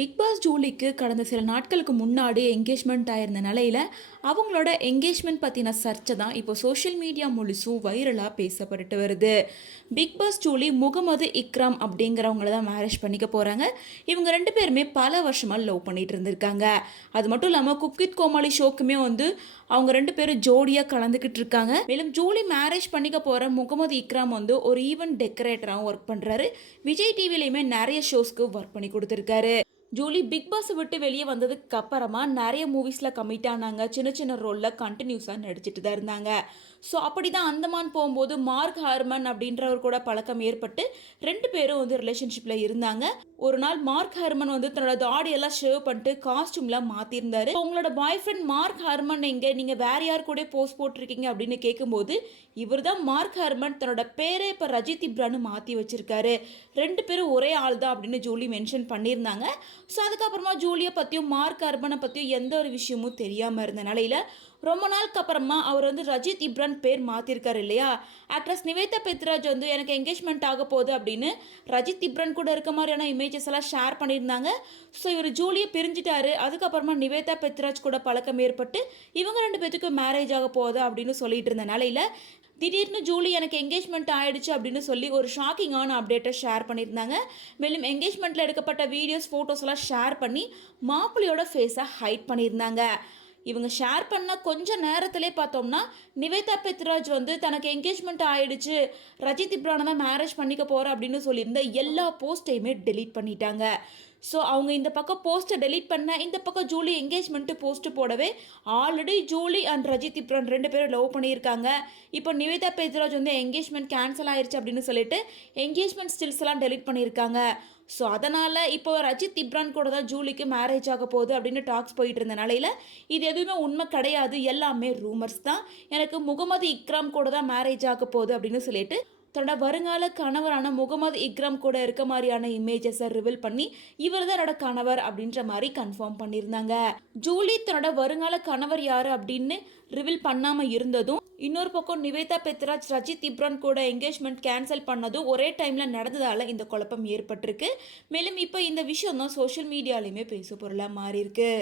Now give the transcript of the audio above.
Big pass ஜூலிக்கு கடந்த சில நாட்களுக்கு முன்னாடி என்கேஜ்மெண்ட் ஆயிருந்த நிலையில அவங்களோட என்கேஜ்மெண்ட் பற்றின சர்ச்சை தான் இப்போ சோஷியல் மீடியா முழுசும் வைரலாக பேசப்பட்டு வருது. Bigg Boss Julie Mohammed Ikram அப்படிங்கிறவங்கள தான் மேரேஜ் பண்ணிக்க போகிறாங்க. இவங்க ரெண்டு பேருமே பல வருஷமாக லவ் பண்ணிட்டு இருந்திருக்காங்க. அது மட்டும் இல்லாமல் குக் வித் கோமாளி ஷோக்குமே அவங்க ரெண்டு பேரும் ஜோடியாக கலந்துக்கிட்டு இருக்காங்க. மேலும் ஜூலி மேரேஜ் பண்ணிக்க போகிற முகமது இக்ராம் ஒரு ஈவென்ட் டெக்கரேட்டராகவும் ஒர்க் பண்ணுறாரு. விஜய் டிவிலையுமே நிறைய ஷோஸ்க்கு ஒர்க் பண்ணி கொடுத்துருக்காரு. ஜூலி பிக் பாஸ் விட்டு வெளியே வந்ததுக்கு அப்புறமா நிறைய மூவிஸில் கமிட் ஆனாங்க. சின்ன சின்ன ரோலில் கண்டினியூஸாக நடிச்சிட்டு தான் இருந்தாங்க. ஸோ அப்படி தான் அந்தமான் போகும்போது மார்க் ஹார்மன் அப்படின்றவர் கூட பழக்கம் ஏற்பட்டு ரெண்டு பேரும் ரிலேஷன்ஷிப்பில் இருந்தாங்க. ஒரு நாள் மார்க் ஹார்மன் தன்னோட தாடியெல்லாம் ஷேவ் பண்ணிட்டு காஸ்டியூம்லாம் மாற்றிருந்தாரு. உங்களோட பாய் ஃப்ரெண்ட் மார்க் ஹார்மன் எங்கே, நீங்கள் வேற யார் கூட போஸ்ட் போட்டிருக்கீங்க அப்படின்னு கேட்கும்போது இவர் தான் மார்க் ஹார்மன் தன்னோட பேரே இப்போ ரஜித் இப்ரான்னு மாற்றி வச்சிருக்காரு. ரெண்டு பேரும் ஒரே ஆள் தான் அப்படின்னு ஜூலி மென்ஷன் பண்ணியிருந்தாங்க. ஸோ அதுக்கப்புறமா ஜூலியை பற்றியும் மார்க் ஹார்மனை பற்றியும் எந்த ஒரு விஷயமும் தெரியாமல் இருந்த நிலையில் ரொம்ப நாளுக்கு அப்புறமா அவர் ரஜித் இப்ரான் பேர் மாற்றிருக்காரு இல்லையா. ஆக்ட்ரஸ் நிவேதா பெத்ராஜ் எனக்கு என்கேஜ்மெண்ட் ஆக போகுது அப்படின்னு ரஜித் இப்ரான் கூட இருக்க மாதிரியான இமேஜஸ் எல்லாம் ஷேர் பண்ணியிருந்தாங்க. ஸோ இவர் ஜூலியை பிரிஞ்சுட்டாரு. அதுக்கப்புறமா நிவேதா பெத்ராஜ் கூட பழக்கம் ஏற்பட்டு இவங்க ரெண்டு பேத்துக்கும் மேரேஜ் ஆக போகுது அப்படின்னு சொல்லிட்டு இருந்த நிலையில் திடீர்னு ஜூலி எனக்கு என்கேஜ்மெண்ட் ஆயிடுச்சு அப்படின்னு சொல்லி ஒரு ஷாக்கிங்கான அப்டேட்டை ஷேர் பண்ணியிருந்தாங்க. மேலும் என்கேஜ்மெண்ட்டில் எடுக்கப்பட்ட வீடியோஸ் ஃபோட்டோஸ் எல்லாம் ஷேர் பண்ணி மாப்பிள்ளையோட ஃபேஸை ஹைட் பண்ணியிருந்தாங்க. இவங்க ஷேர் பண்ண கொஞ்சம் நேரத்திலே பார்த்தோம்னா நிவேதா பெத்ராஜ் தனக்கு என்கேஜ்மெண்ட் ஆயிடுச்சு, ரஜித் இப்ரானை தான் மேரேஜ் பண்ணிக்க போகிறேன் அப்படின்னு சொல்லியிருந்த எல்லா போஸ்ட்டையுமே டெலீட் பண்ணிட்டாங்க. ஸோ அவங்க இந்த பக்கம் போஸ்ட்டை டெலீட் பண்ண இந்த பக்கம் ஜூலி என்கேஜ்மெண்ட்டு போஸ்ட்டு போடவே already Julie and Rajith Imran ரெண்டு பேரும் லவ் பண்ணியிருக்காங்க. இப்போ நிவேதா பெத்ராஜ் என்கேஜ்மெண்ட் கேன்சல் ஆயிடுச்சு அப்படின்னு சொல்லிட்டு என்கேஜ்மெண்ட் ஸ்டில்ஸ் எல்லாம் டெலீட் பண்ணியிருக்காங்க. ஸோ அதனால் இப்போ ரஜித் இப்ரான் கூட தான் ஜூலிக்கு மேரேஜ் ஆக போகுது அப்படின்னு டாக்ஸ் போயிட்டு இருந்த நிலையில் இது எதுவுமே உண்மை கிடையாது, எல்லாமே ரூமர்ஸ் தான், எனக்கு முகமது இக்ராம் கூட தான் மேரேஜ் ஆக போகுது அப்படின்னு சொல்லிட்டு தன்னோட வருங்கால கணவரான முகமது இக்ராம் கூட இருக்க மாதிரியான இமேஜஸை ரிவீல் பண்ணி இவர் தான் என்னோட கணவர் அப்படின்ற மாதிரி கன்ஃபார்ம் பண்ணியிருந்தாங்க. ஜூலி தன்னோட வருங்கால கணவர் யார் அப்படின்னு ரிவீல் பண்ணாமல் இருந்ததும் இன்னொரு பக்கம் நிவேதா பெத்ராஜ் ரஜித் இப்ரான் கூட என்கேஜ்மெண்ட் கேன்சல் பண்ணதும் ஒரே டைமில் நடந்ததால் இந்த குழப்பம் ஏற்பட்டிருக்கு. மேலும் இப்போ இந்த விஷயம் தான் சோஷியல் மீடியாலையுமே பேசு பொருளாக மாறி இருக்கு.